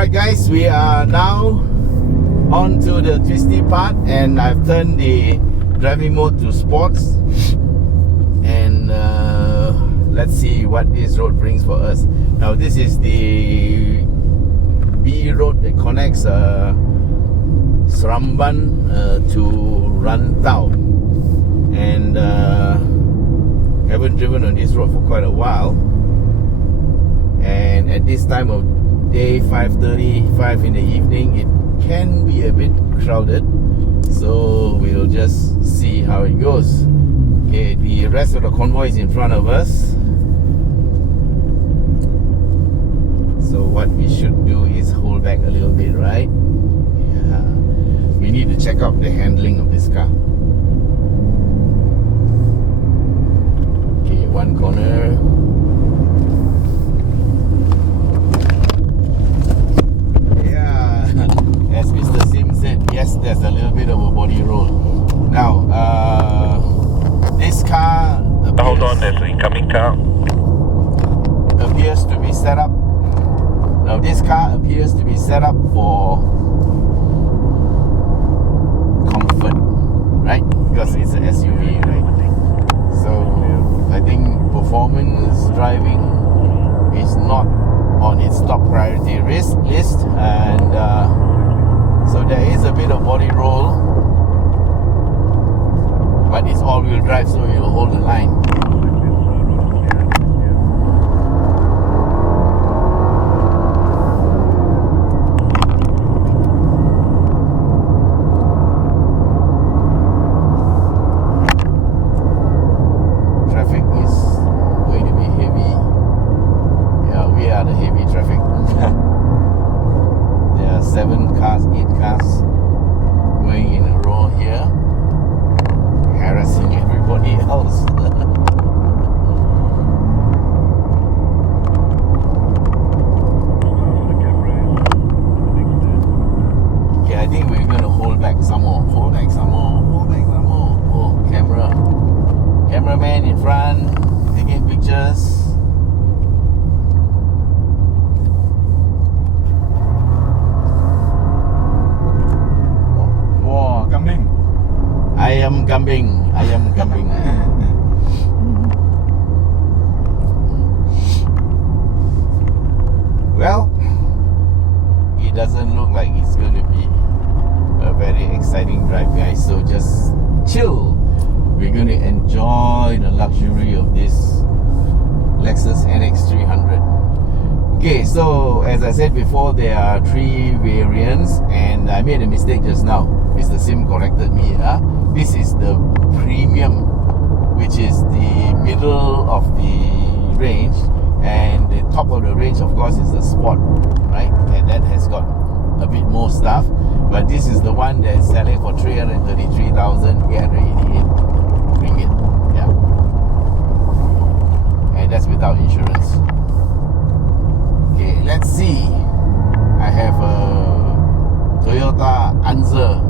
Alright guys, we are now on to the twisty part, and I've turned the driving mode to sports, and let's see what this road brings for us. Now this is the B road that connects Seremban to Rantau, and haven't driven on this road for quite a while, and at this time of day, 5:35 in the evening, it can be a bit crowded, so we'll just see how it goes. Okay, the rest of the convoy is in front of us, so what we should do is hold back a little bit, right? Yeah, we need to check out the handling of this car. Okay, one corner. As Mr. Sim said, yes, there's a little bit of a body roll. Now, this car appears, hold on, there's an incoming car. Appears to be set up. Now, this car appears to be set up for comfort, right? Because it's an SUV, right? So, I think performance driving is not on its top priority list, and so there is a bit of body roll, but it's all-wheel drive, so you'll hold the line. Traffic is going to be heavy. Yeah, we are the heavy traffic. There are 7 cars, 8 cars going in a row here, harassing everybody else. Okay, I think we're going to hold back some more. Hold back some more. Oh, cameraman in front, taking pictures. I am kambing. Well, it doesn't look like it's going to be a very exciting drive, guys, so just chill. We're going to enjoy the luxury of this Lexus NX300. Okay, so as I said before, there are 3 variants, and I made a mistake just now. Mr. Sim corrected me. This is the premium, which is the middle of the range, and the top of the range, of course, is the sport, right? And that has got a bit more stuff, but this is the one that's selling for 333,888 ringgit. Yeah, and that's without insurance. Okay, let's see. I have a Toyota Answer.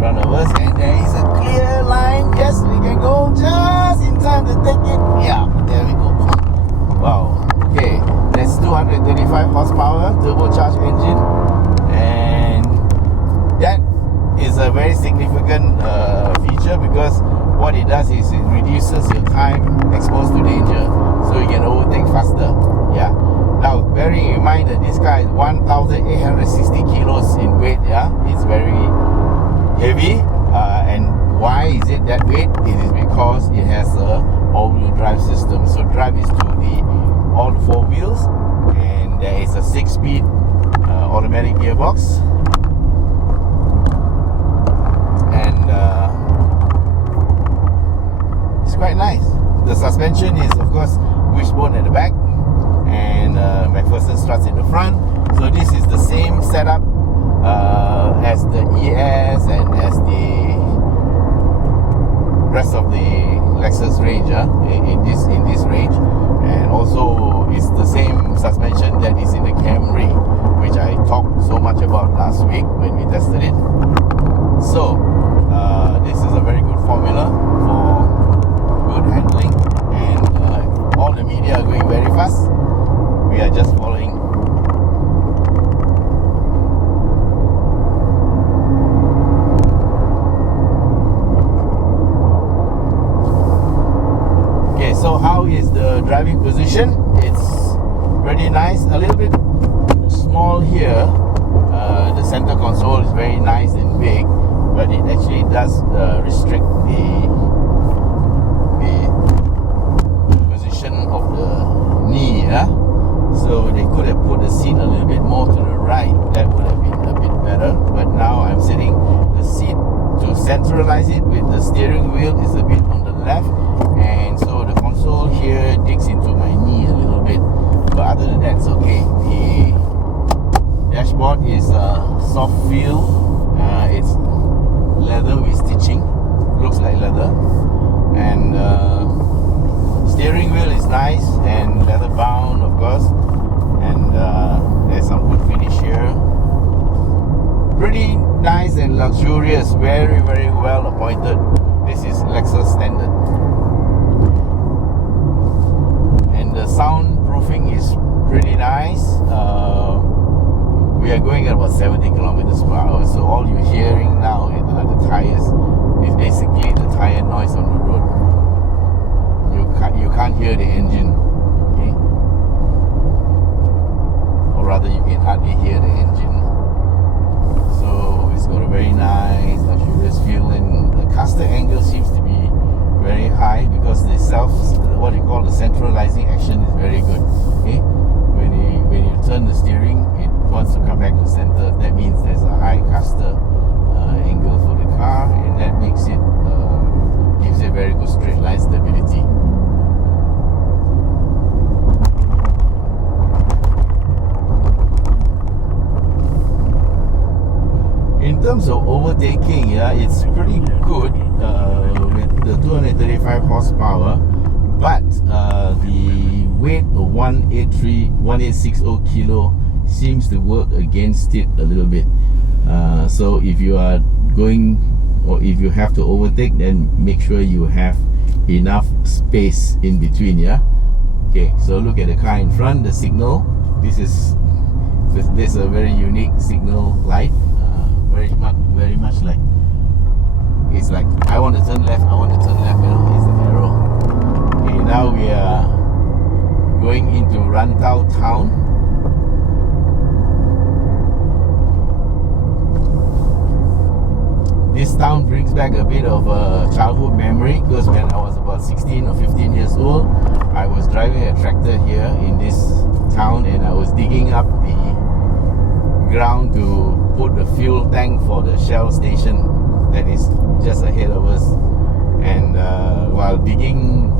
Front of us, and there is a clear line. Yes, we can go just in time to take it. Yeah, there we go. Wow. Okay, that's 235 horsepower turbocharged engine, and that is a very significant feature, because what it does is it reduces your time exposed to danger, so you can overtake faster. Yeah. Now, bearing in mind that this car is 1,860 kilos in weight. Yeah, it's very heavy, and why is it that weight? It is because it has a all-wheel drive system. So drive is to all 4 wheels, and there is a 6-speed automatic gearbox, and it's quite nice. The suspension is, of course, wishbone at the back, and McPherson struts in the front. So this is the same setup as the ES and as the rest of the Lexus range, in this range, and also it's the same suspension that is in the Camry, which I talked so much about last week when we tested it. So this is a very good formula for good handling. centralize it with the steering wheel is a bit on the left, and so the console here digs into my knee a little bit, but other than that it's okay. The dashboard is soft feel, it's leather with stitching, looks like leather, and steering wheel is nice and leather bound, of course, and there's some wood finish here. Pretty nice and luxurious, very very well appointed. This is Lexus standard, and the soundproofing is pretty nice. We are going at about 70 kilometers per hour, so all you're hearing now are the tires. It's basically the tire noise on the road. You can't hear the engine, okay? Or rather, you can hardly hear the engine. So it's got a very nice luxurious feel, and the caster angle seems to be very high because the what you call the centralizing action is very good. Okay, when you turn the steering, it wants to come back to center. That means there's a high caster angle for the car, and that makes it gives it very good straight line stability. In terms of overtaking, yeah, it's pretty good with the 235 horsepower, but the weight of 1860 kilo seems to work against it a little bit. So if you are going, or if you have to overtake, then make sure you have enough space in between. Yeah. Okay. So look at the car in front. The signal. This is a very unique signal light. Very much like, it's like I want to turn left, here's the arrow. Okay, now we are going into Rantau town. This town brings back a bit of a childhood memory, because when I was about 16 or 15 years old, I was driving a tractor here in this town, and I was digging up the ground to put the fuel tank for the Shell station that is just ahead of us. And while digging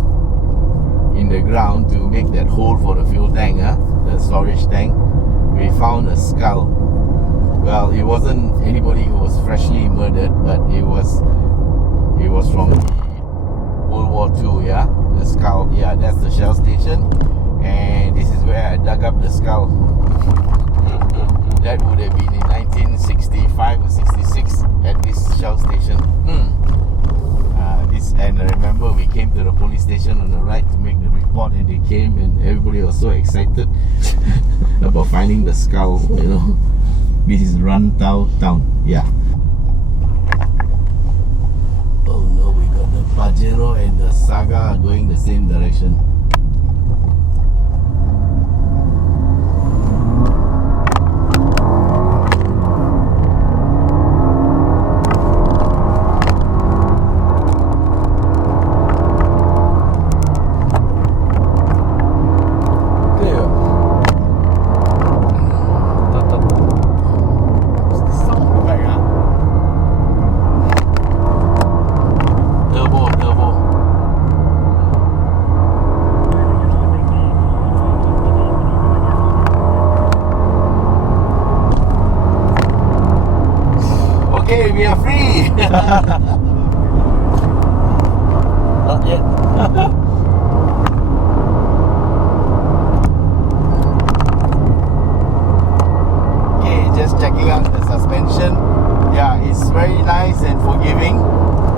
in the ground to make that hole for the fuel tank, the storage tank, we found a skull. Well, it wasn't anybody who was freshly murdered, but it was from the World War II. Yeah, the skull. Yeah, that's the Shell station, and this is where I dug up the skull. That would have been in 1965 or 66 at this Shell station. And I remember we came to the police station on the right to make the report, and they came, and everybody was so excited about finding the skull. You know, this is Rantau town. Yeah. Oh no, we got the Pajero and the Saga going the same direction. Okay, we are free. Not yet. Okay, just checking out the suspension. Yeah, it's very nice and forgiving,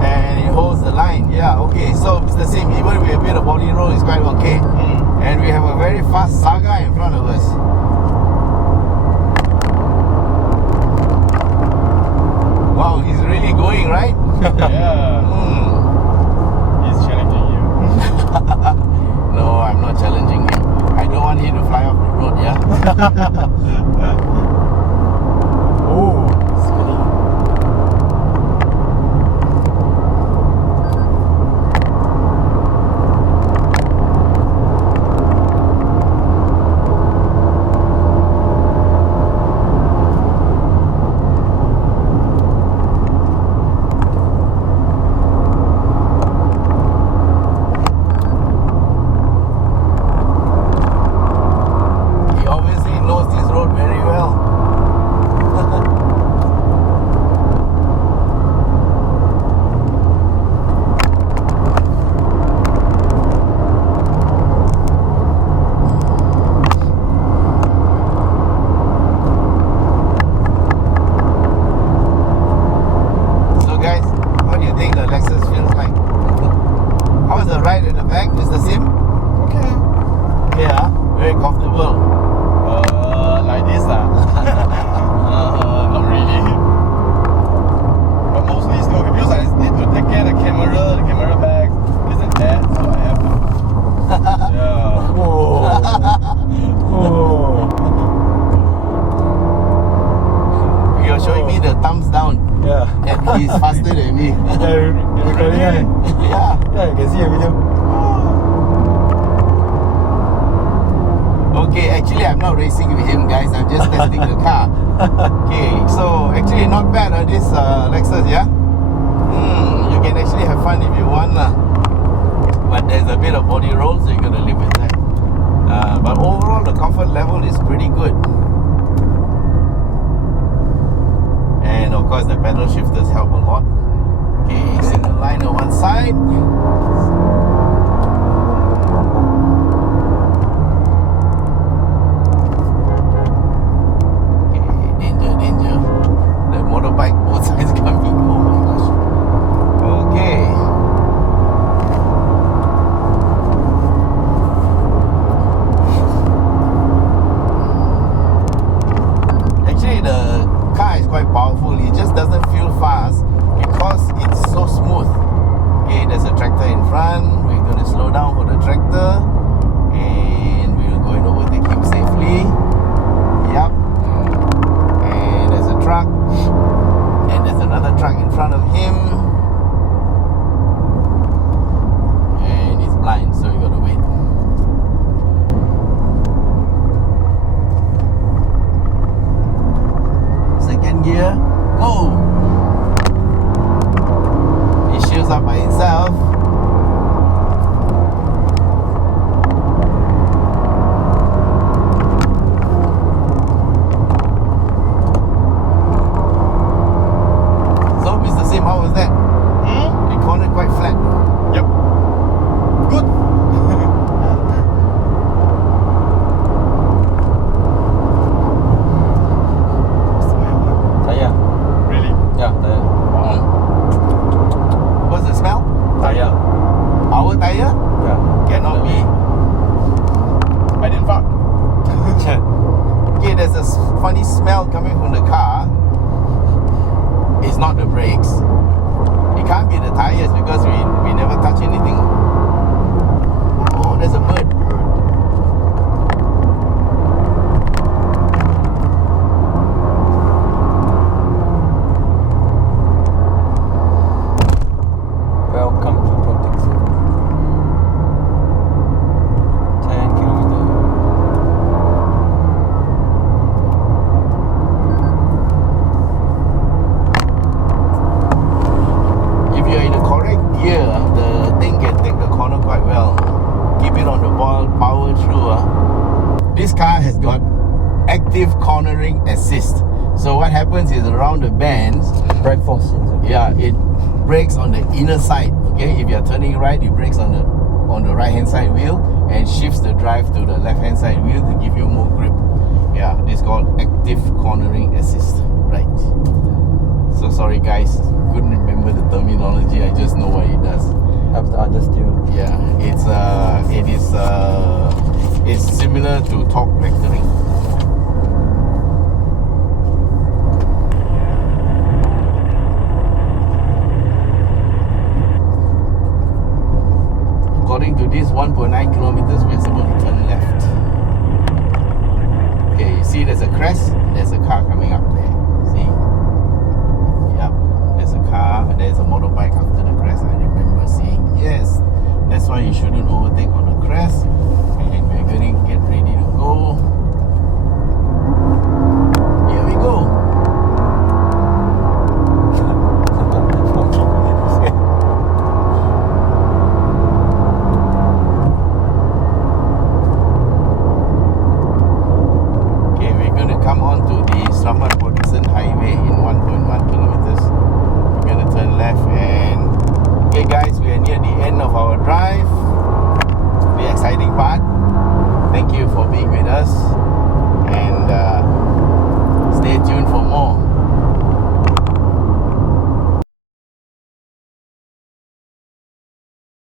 and it holds the line. Yeah, okay, so it's the same. Even with a bit of body roll, it's quite okay. And we have a very fast Saga in front of us. Wow, he's really going, right? Yeah. He's challenging you. No, I'm not challenging him. I don't want him to fly off the road, yeah? Oh, steady. down, Yeah. and he's faster than me. Yeah, recording, right? Yeah. Yeah, you can see a video. Okay, actually I'm not racing with him, guys. I'm just testing the car. Okay, so actually not bad, this Lexus, yeah. You can actually have fun if you want, but there's a bit of body roll, so you gotta live with that. But overall, the comfort level is pretty good. And of course, the pedal shifters help a lot. Okay, single line on one side. Motorbike, both sides coming. Oh my gosh. Okay. Actually, the car is quite powerful. It just doesn't feel fast because it's so smooth. Okay, there's a tractor in front. We're going to slow down for the tractor, and we'll go and overtake him safely. Yep. And there's a truck. And there's another truck in front of him, and he's blind, so you gotta wait. Second gear, go. He shields up by himself. How was that? It cornered quite flat. Yep. Good. Tire. Really? Yeah, tire. What's the smell? Tire. Our tire? Yeah. Cannot be. I didn't fart. Okay, there's a funny smell coming from the car. It's not the brakes. It can't be the tires because we never touch anything. Oh, there's a bird. Welcome to Protection. 10 kilometers. If you're in the correct gear, the thing can take the corner quite well. Keep it on the ball, power through. This car has got active cornering assist. So what happens is around the bends, Brake force. yeah, it brakes on the inner side. Okay, if you're turning right, it brakes on the right hand side wheel and shifts the drive to the left hand side wheel to give you more grip. Yeah, this is called active cornering assist. Right. So sorry guys, couldn't remember the terminology. I just know what it does. Have to understeer. Yeah, it's similar to torque vectoring. According to this 1.9 kilometers, we're supposed to turn left. Okay, you see there's a crest, there's a car coming up there. See? Yep, there's a car, there's a motorbike after the crest. I remember seeing. Yes, that's why you shouldn't overtake on the crest. And we're going to get ready to go. Here we go. Okay, we're going to come on to the Slaman-Bodison Highway in 1.1 kilometers. We're going to turn left and... Okay guys, we are near the end of our drive. The exciting part. Thank you for being with us. And stay tuned for more.